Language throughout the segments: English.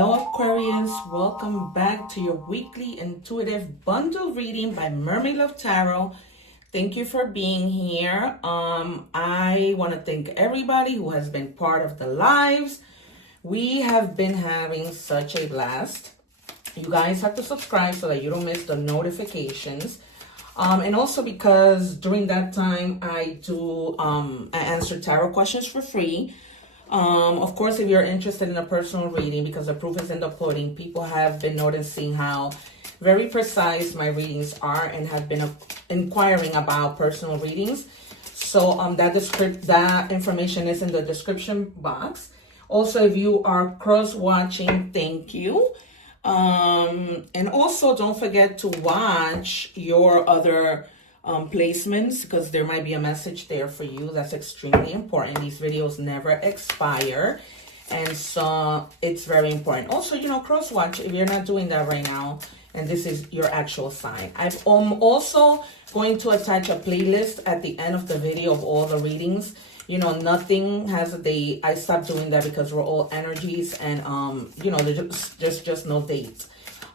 Hello Aquarius, welcome back to your weekly intuitive bundle reading by Mermaid Love Tarot. Thank you for being here. I want to thank everybody who has been part of the lives. We have been having such a blast. You guys have to subscribe so that you don't miss the notifications. And also because during that time I answer tarot questions for free. Of course, if you're interested in a personal reading, because the proof is in the pudding, people have been noticing how very precise my readings are and have been inquiring about personal readings. So that information is in the description box. Also, if you are cross-watching, thank you. And also don't forget to watch your other placements, because there might be a message there for you. That's extremely important. These videos never expire, and so it's very important. Also, cross watch if you're not doing that right now and this is your actual sign. I'm also going to attach a playlist at the end of the video of all the readings. Nothing has a date. I stopped doing that because we're all energies, and there's just no date.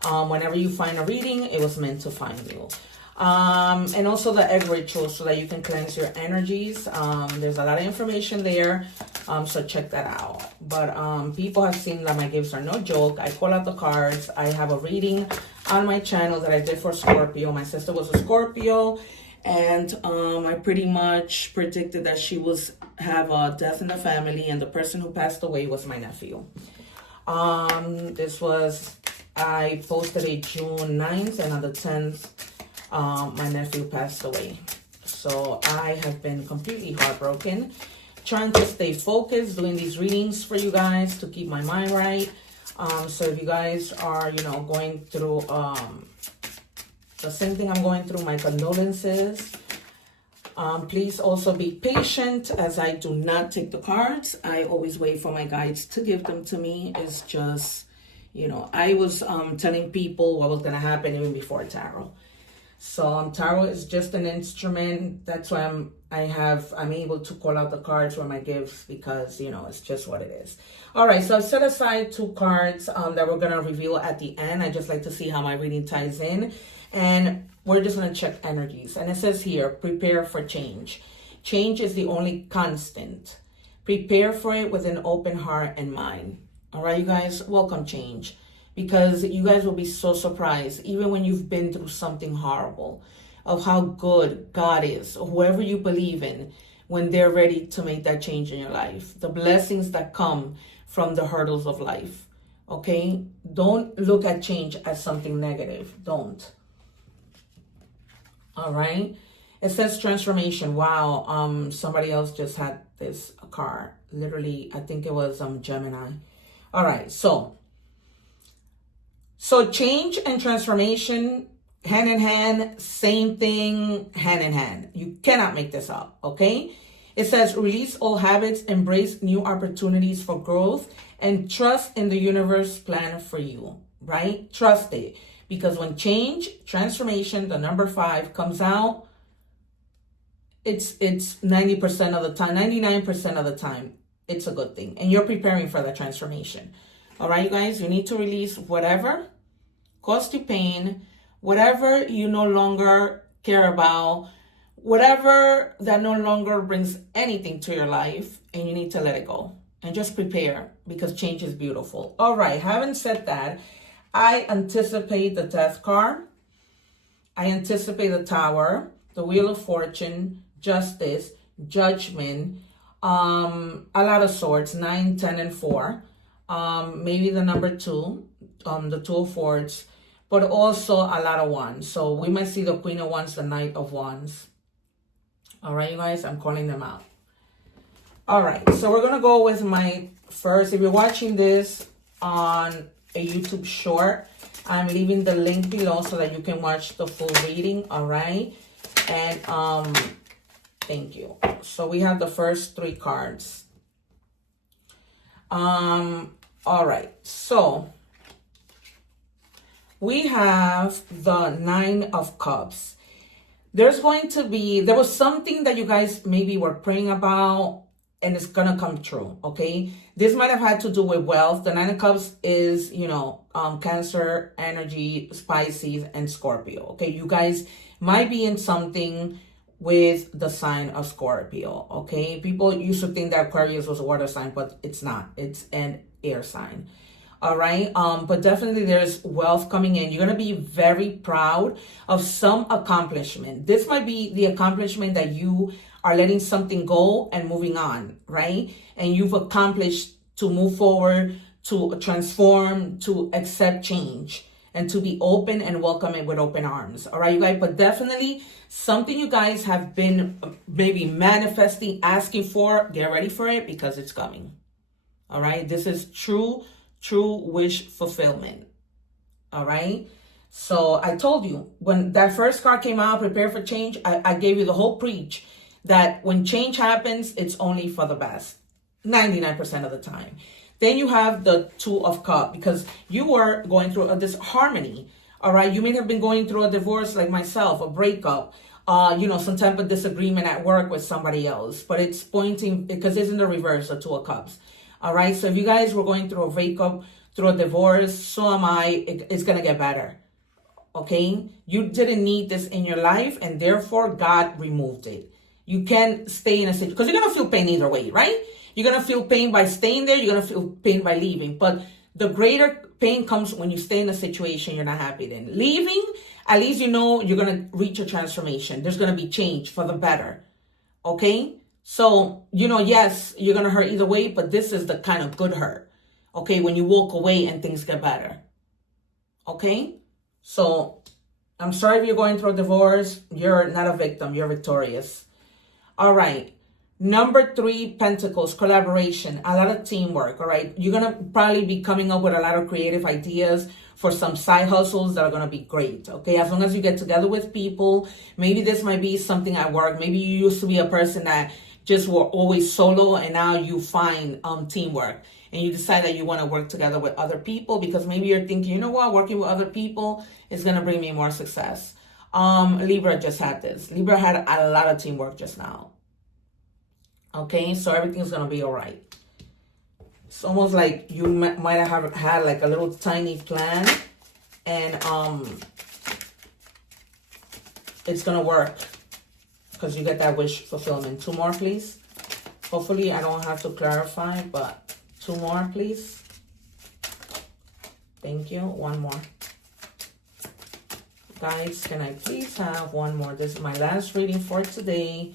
Whenever you find a reading, it was meant to find you. And also the egg ritual, so that you can cleanse your energies. There's a lot of information there, so check that out. But people have seen that my gifts are no joke. I call out the cards. I have a reading on my channel that I did for Scorpio. My sister was a Scorpio, and I pretty much predicted that she have a death in the family, and the person who passed away was my nephew. I posted it June 9th, and on the 10th my nephew passed away. So I have been completely heartbroken, trying to stay focused, doing these readings for you guys to keep my mind right. So if you guys are going through the same thing I'm going through, my condolences. Please also be patient, as I do not take the cards. I always wait for my guides to give them to me. It's just, I was telling people what was going to happen even before tarot. So tarot is just an instrument. That's why I'm able to call out the cards for my gifts, because it's just what it is. All right, so I've set aside 2 cards that we're gonna reveal at the end. I just like to see how my reading ties in, and we're just gonna check energies. And it says here, prepare for change. Change is the only constant. Prepare for it with an open heart and mind. All right, you guys, welcome change. Because you guys will be so surprised, even when you've been through something horrible, of how good God is, or whoever you believe in, when they're ready to make that change in your life. The blessings that come from the hurdles of life, okay? Don't look at change as something negative. Don't. All right? It says transformation. Wow, somebody else just had this card. Literally, I think it was Gemini. All right, so change and transformation, hand in hand, same thing, hand in hand. You cannot make this up, okay? It says, release all habits, embrace new opportunities for growth, and trust in the universe plan for you, right? Trust it. Because when change, transformation, the number 5 comes out, it's 90% of the time, 99% of the time, it's a good thing. And you're preparing for that transformation. All right, you guys, you need to release whatever caused you pain, whatever you no longer care about, whatever that no longer brings anything to your life, and you need to let it go. And just prepare, because change is beautiful. All right, having said that, I anticipate the Death card. I anticipate the Tower, the Wheel of Fortune, Justice, Judgment, a lot of Swords, 9, 10, and 4. Maybe the number 2, the 2 of Swords, but also a lot of Wands. So we might see the Queen of Wands, the Knight of Wands. All right, you guys, I'm calling them out. All right, so we're gonna go with my first. If you're watching this on a YouTube short, I'm leaving the link below so that you can watch the full reading. All right, and thank you. So we have the first 3 cards. All right, so we have the 9 of Cups. There was something that you guys maybe were praying about, and it's gonna come true, okay? This might have had to do with wealth. The Nine of Cups is, you know, Cancer energy, Pisces, and Scorpio, okay? You guys might be in something with the sign of Scorpio, okay? People used to think that Aquarius was a water sign, but it's not. It's an air sign. All right. But definitely there's wealth coming in. You're going to be very proud of some accomplishment. This might be the accomplishment that you are letting something go and moving on, right? And you've accomplished to move forward, to transform, to accept change, and to be open and welcome it with open arms. All right, you guys, but definitely something you guys have been maybe manifesting, asking for, get ready for it because it's coming. All right, this is true wish fulfillment. All right. So I told you when that first card came out, prepare for change. I gave you the whole preach that when change happens, it's only for the best, 99% of the time. Then you have the Two of Cups because you were going through this harmony. All right. You may have been going through a divorce like myself, a breakup, you know, some type of disagreement at work with somebody else, but it's pointing because it's in the reverse, the Two of Cups. All right. So if you guys were going through a breakup, through a divorce, so am I. It's going to get better. Okay. You didn't need this in your life and therefore God removed it. You can't stay in a situation because you're going to feel pain either way, right? You're going to feel pain by staying there. You're going to feel pain by leaving. But the greater pain comes when you stay in a situation you're not happy in. Leaving, at least you know you're going to reach a transformation. There's going to be change for the better. Okay. So, you know, yes, you're going to hurt either way, but this is the kind of good hurt. Okay, when you walk away and things get better. Okay? So, I'm sorry if you're going through a divorce. You're not a victim. You're victorious. All right. Number 3, Pentacles, collaboration, a lot of teamwork. All right? You're going to probably be coming up with a lot of creative ideas for some side hustles that are going to be great. Okay? As long as you get together with people. Maybe this might be something at work. Maybe you used to be a person that just were always solo and now you find teamwork and you decide that you want to work together with other people because maybe you're thinking, you know what, working with other people is going to bring me more success. Libra just had this. Libra had a lot of teamwork just now. Okay, so everything's going to be all right. It's almost like you might have had like a little tiny plan and it's going to work. Because you get that wish fulfillment. 2 more, please. Hopefully, I don't have to clarify, but 2 more, please. Thank you. 1 more. Guys, can I please have 1 more? This is my last reading for today.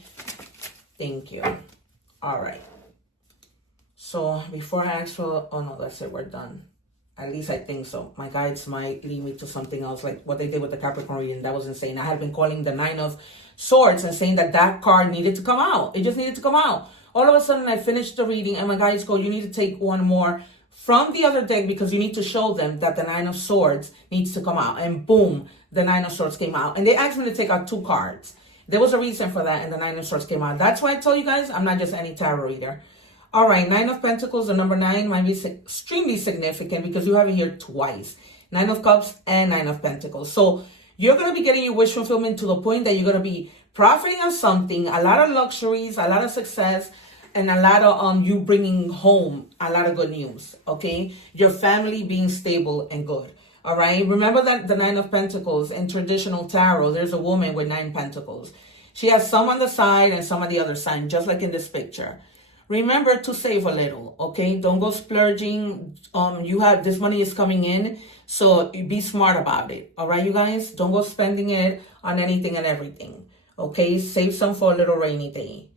Thank you. All right. So, before I ask for... Oh, no, that's it. We're done. At least I think so. My guides might lead me to something else, like what they did with the Capricorn reading. That was insane. I had been calling the 9 of Swords and saying that card needed to come out. It just needed to come out. All of a sudden, I finished the reading, and my guides go, you need to take 1 more from the other deck because you need to show them that the 9 of Swords needs to come out. And boom, the 9 of Swords came out. And they asked me to take out 2 cards. There was a reason for that, and the 9 of Swords came out. That's why I tell you guys, I'm not just any tarot reader. All right, 9 of Pentacles, the number 9 might be extremely significant because you have it here twice. 9 of Cups and 9 of Pentacles. So you're going to be getting your wish fulfillment to the point that you're going to be profiting on something, a lot of luxuries, a lot of success, and a lot of you bringing home a lot of good news, okay? Your family being stable and good, all right? Remember that the 9 of Pentacles in traditional tarot, there's a woman with 9 pentacles. She has some on the side and some on the other side, just like in this picture. Remember to save a little, okay? Don't go splurging. You have this money is coming in, so be smart about it, all right, you guys? Don't go spending it on anything and everything, okay? Save some for a little rainy day,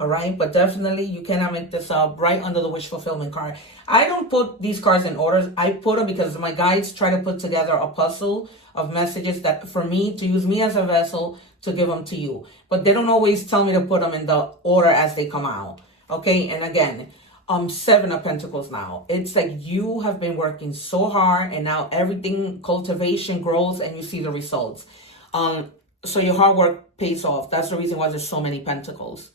all right? But definitely, you cannot make this up right under the wish fulfillment card. I don't put these cards in orders. I put them because my guides try to put together a puzzle of messages that for me, to use me as a vessel to give them to you. But they don't always tell me to put them in the order as they come out. Okay, and again, 7 of Pentacles now. It's like you have been working so hard and now everything, cultivation grows and you see the results. So your hard work pays off. That's the reason why there's so many Pentacles.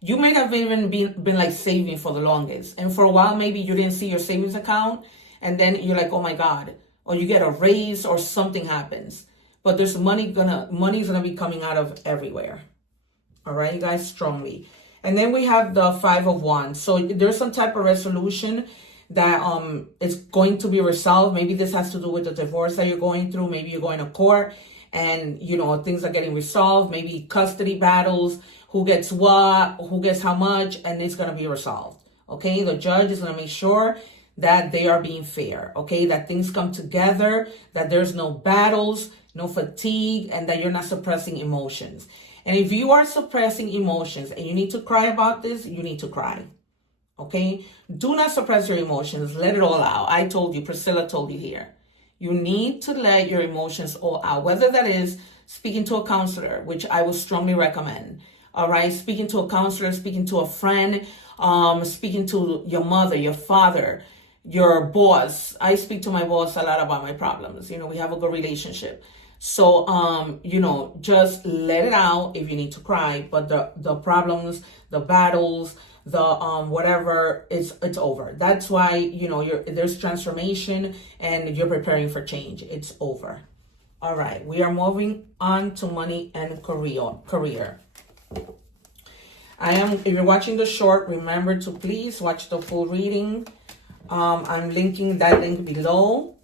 You might have even been like saving for the longest. And for a while, maybe you didn't see your savings account. And then you're like, oh my God. Or you get a raise or something happens. But there's money's gonna be coming out of everywhere. All right, you guys, strongly. And then we have the Five of Wands. So there's some type of resolution that is going to be resolved. Maybe this has to do with the divorce that you're going through. Maybe you're going to court and, you know, things are getting resolved. Maybe custody battles, who gets what, who gets how much, and it's going to be resolved. Okay, the judge is going to make sure that they are being fair. Okay, that things come together, that there's no battles, no fatigue, and that you're not suppressing emotions. And if you are suppressing emotions and you need to cry about this, you need to cry. Okay, do not suppress your emotions. Let it all out. I told you, Priscilla told you here. You need to let your emotions all out, whether that is speaking to a counselor, which I would strongly recommend. All right, speaking to a counselor, speaking to a friend, speaking to your mother, your father, your boss. I speak to my boss a lot about my problems. You know, we have a good relationship. So, you know, just let it out if you need to cry. But the problems, the battles, the whatever, it's over. That's why, you know, there's transformation and you're preparing for change. It's over. All right, we are moving on to money and career. If you're watching the short, remember to please watch the full reading. I'm linking that link below.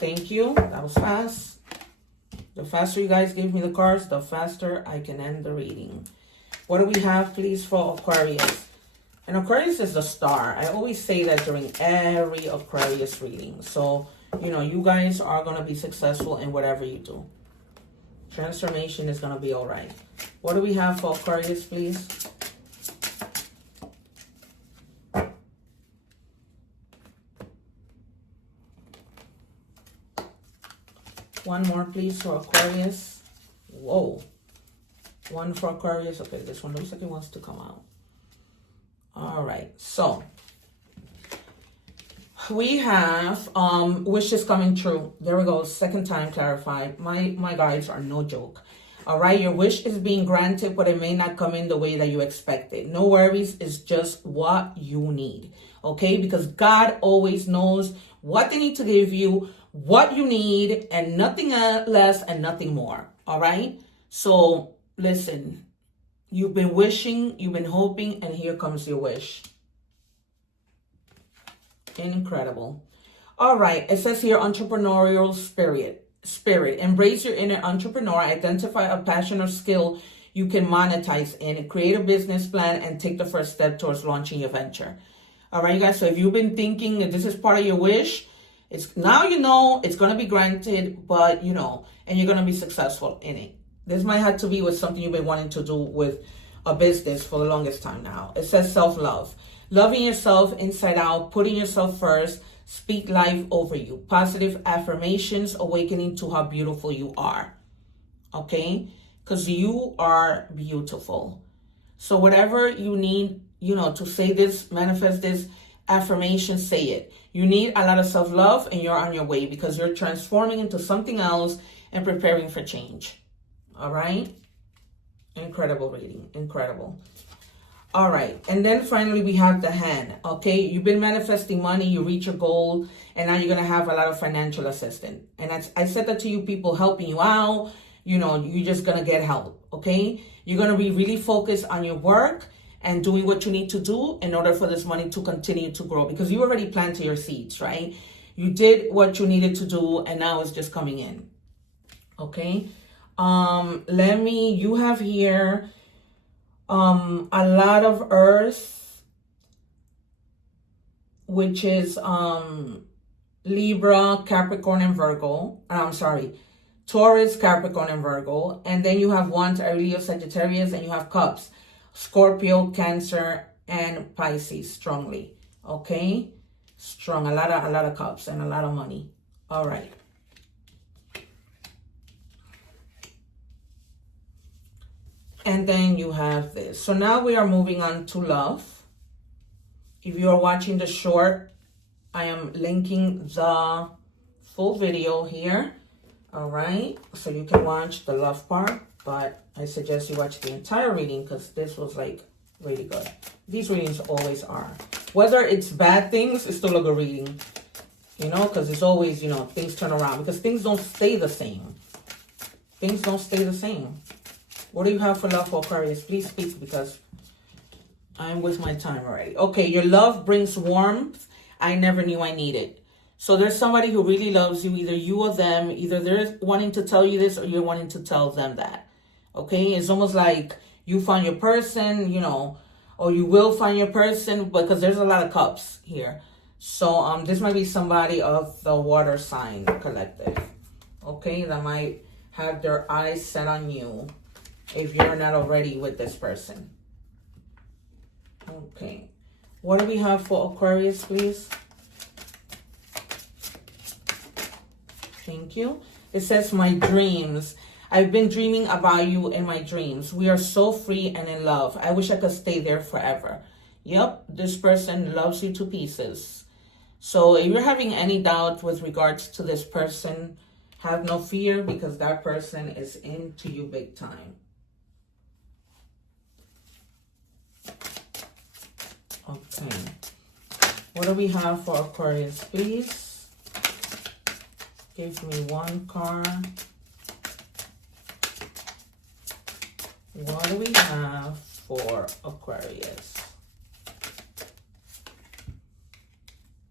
Thank you. That was fast. The faster you guys give me the cards, the faster I can end the reading. What do we have, please, for Aquarius? And Aquarius is the star. I always say that during every Aquarius reading. So, you know, you guys are going to be successful in whatever you do. Transformation is going to be all right. What do we have for Aquarius, please? One more, please, for Aquarius. Whoa. One for Aquarius. Okay, this one looks like it wants to come out. All right. So, we have wishes coming true. There we go. Second time clarified. My guides are no joke. All right. Your wish is being granted, but it may not come in the way that you expected. No worries. It's just what you need. Okay. Because God always knows what they need to give you, what you need, and nothing less and nothing more. All right. So listen, you've been wishing, you've been hoping, and here comes your wish. Incredible. All right. It says here, entrepreneurial spirit. Embrace your inner entrepreneur. Identify a passion or skill you can monetize in. Create a business plan and take the first step towards launching your venture. All right, you guys. So if you've been thinking that this is part of your wish, now you know it's going to be granted, but you know, and you're going to be successful in it. This might have to be with something you've been wanting to do with a business for the longest time now. It says self-love. Loving yourself inside out, putting yourself first, speak life over you. Positive affirmations, awakening to how beautiful you are. Okay? Because you are beautiful. So whatever you need, you know, to say this, manifest this affirmation, say it. You need a lot of self-love and you're on your way because you're transforming into something else and preparing for change. All right? Incredible reading. Incredible. All right. And then finally, we have the hand. Okay? You've been manifesting money. You reach your goal. And now you're going to have a lot of financial assistance. And I said that to you, people helping you out. You know, you're just going to get help. Okay? You're going to be really focused on your work and doing what you need to do in order for this money to continue to grow. Because you already planted your seeds, right? You did what you needed to do. And now it's just coming in. Okay? You have here a lot of earth, which is Libra, Capricorn, and Virgo. Taurus, Capricorn, and Virgo. And then you have Wands, Aries, Sagittarius, and you have Cups, Scorpio, Cancer, and Pisces strongly. Okay? Strong. A lot of cups and a lot of money. All right. And then you have this. So now we are moving on to love. If you are watching the short, I am linking the full video here. All right. So you can watch the love part, but I suggest you watch the entire reading because this was like really good. These readings always are. Whether it's bad things, it's still a good reading. You know, because it's always, you know, things turn around because things don't stay the same. Things don't stay the same. What do you have for love for Aquarius? Please speak because I'm with my time already. Okay, your love brings warmth I never knew I needed. So there's somebody who really loves you, either you or them. Either they're wanting to tell you this or you're wanting to tell them that. Okay, it's almost like you found your person, you know, or you will find your person, because there's a lot of cups here. So this might be somebody of the water sign collective. Okay, that might have their eyes set on you if you're not already with this person. Okay, what do we have for Aquarius, please? Thank you. It says, my dreams. I've been dreaming about you in my dreams. We are so free and in love. I wish I could stay there forever. Yep, this person loves you to pieces. So if you're having any doubt with regards to this person, have no fear, because that person is into you big time. Okay. What do we have for Aquarius, please? Give me one card. What do we have for Aquarius?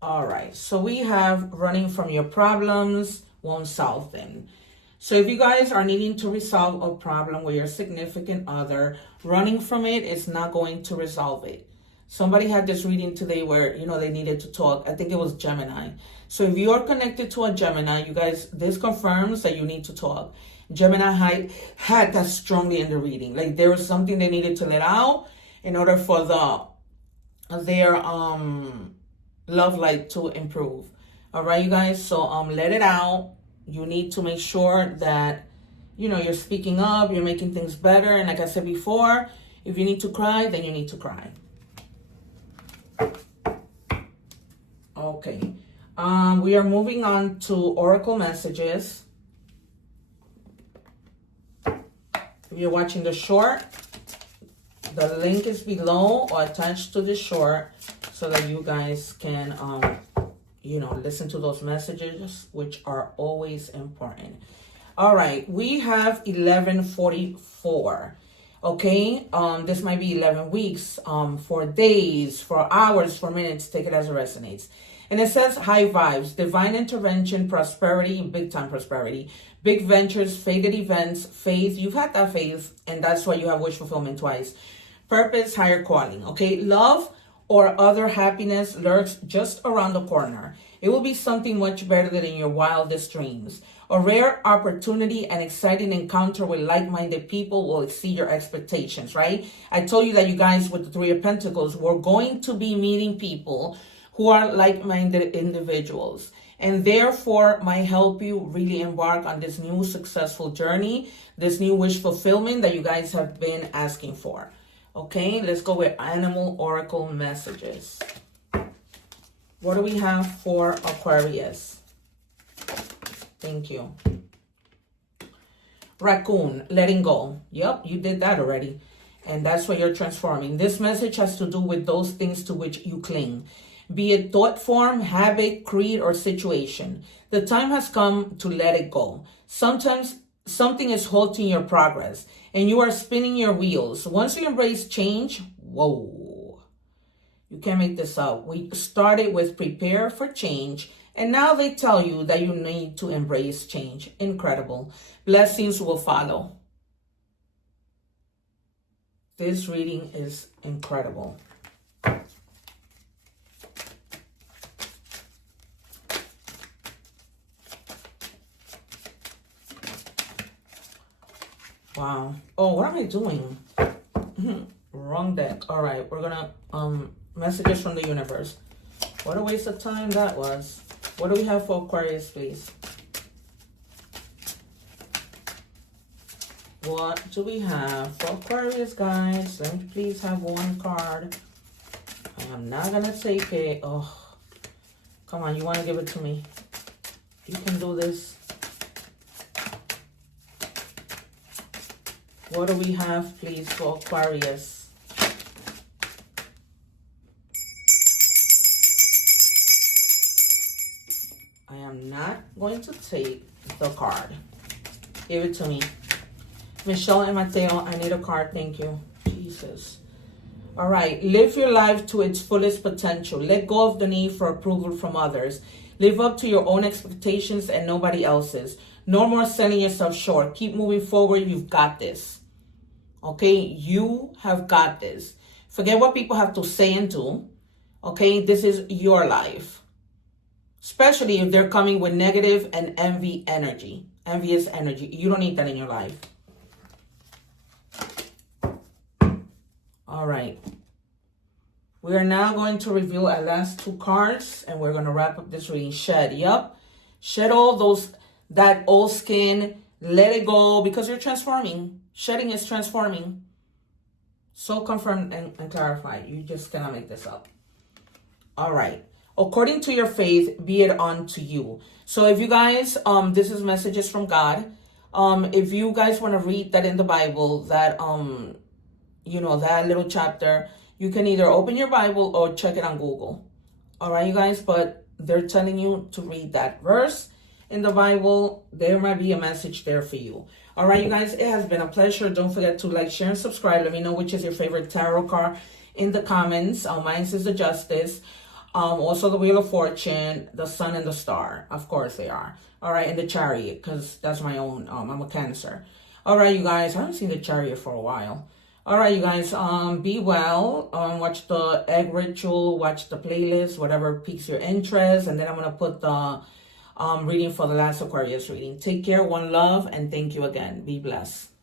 All right, so we have running from your problems won't solve them. So if you guys are needing to resolve a problem with your significant other, running from it is not going to resolve it. Somebody had this reading today where, you know, they needed to talk. I think it was Gemini. So if you are connected to a Gemini, you guys, this confirms that you need to talk. Gemini had that strongly in the reading. Like there was something they needed to let out in order for their love life to improve. All right, you guys. So let it out. You need to make sure that, you know, you're speaking up, you're making things better. And like I said before, if you need to cry, then you need to cry. Okay. We are moving on to Oracle messages. If you're watching the short, the link is below or attached to the short so that you guys can, you know, listen to those messages, which are always important. All right, we have 11:44. Okay, this might be 11 weeks, for days, for hours, for minutes. Take it as it resonates. And it says high vibes, divine intervention, prosperity, big time prosperity, big ventures, fated events, faith. You've had that faith, and that's why you have wish fulfillment twice. Purpose, higher calling. Okay, love or other happiness lurks just around the corner. It will be something much better than in your wildest dreams. A rare opportunity and exciting encounter with like-minded people will exceed your expectations, right? I told you that you guys with the Three of Pentacles, we're going to be meeting people who are like-minded individuals, and therefore might help you really embark on this new successful journey, this new wish fulfillment that you guys have been asking for. Okay, let's go with Animal Oracle messages. What do we have for Aquarius? Thank you. Raccoon, letting go. Yep, you did that already. And that's what you're transforming. This message has to do with those things to which you cling. Be it thought form, habit, creed, or situation. The time has come to let it go. Sometimes something is halting your progress and you are spinning your wheels. Once you embrace change, whoa, you can't make this up. We started with prepare for change, and now they tell you that you need to embrace change. Incredible. Blessings will follow. This reading is incredible. Wow. Oh, what am I doing? Wrong deck. All right, we're gonna messages from the universe. What a waste of time that was. What do we have for Aquarius, please? What do we have for Aquarius, guys? Let me please have one card. I am not gonna take it. Oh, come on, you want to give it to me? You can do this. What do we have, please, for Aquarius? I am not going to take the card. Give it to me. Michelle and Mateo, I need a card. Thank you. Jesus. All right, live your life to its fullest potential. Let go of the need for approval from others. Live up to your own expectations and nobody else's. No more selling yourself short. Keep moving forward. You've got this. Okay, you have got this. Forget what people have to say and do. Okay, this is your life. Especially if they're coming with negative and envious energy. You don't need that in your life. All right. We are now going to reveal our last two cards, and we're going to wrap up this reading. Shed. Yep. Shed all that old skin. Let it go because you're transforming. Shedding is transforming. So confirmed and clarified. You just cannot make this up. All right. According to your faith, be it unto you. So if you guys, this is messages from God. If you guys want to read that in the Bible, that, that little chapter, you can either open your Bible or check it on Google. All right, you guys, but they're telling you to read that verse in the Bible. There might be a message there for you. All right, you guys, it has been a pleasure. Don't forget to like, share, and subscribe. Let me know which is your favorite tarot card in the comments. Mine is the Justice. Also the Wheel of Fortune, the Sun and the Star. Of course they are. All right, and the Chariot, because that's my own. I'm a Cancer. All right, you guys, I haven't seen the Chariot for a while. All right, you guys, be well. Watch the egg ritual, watch the playlist, whatever piques your interest. And then I'm going to put the reading for the last Aquarius reading. Take care, one love, and thank you again. Be blessed.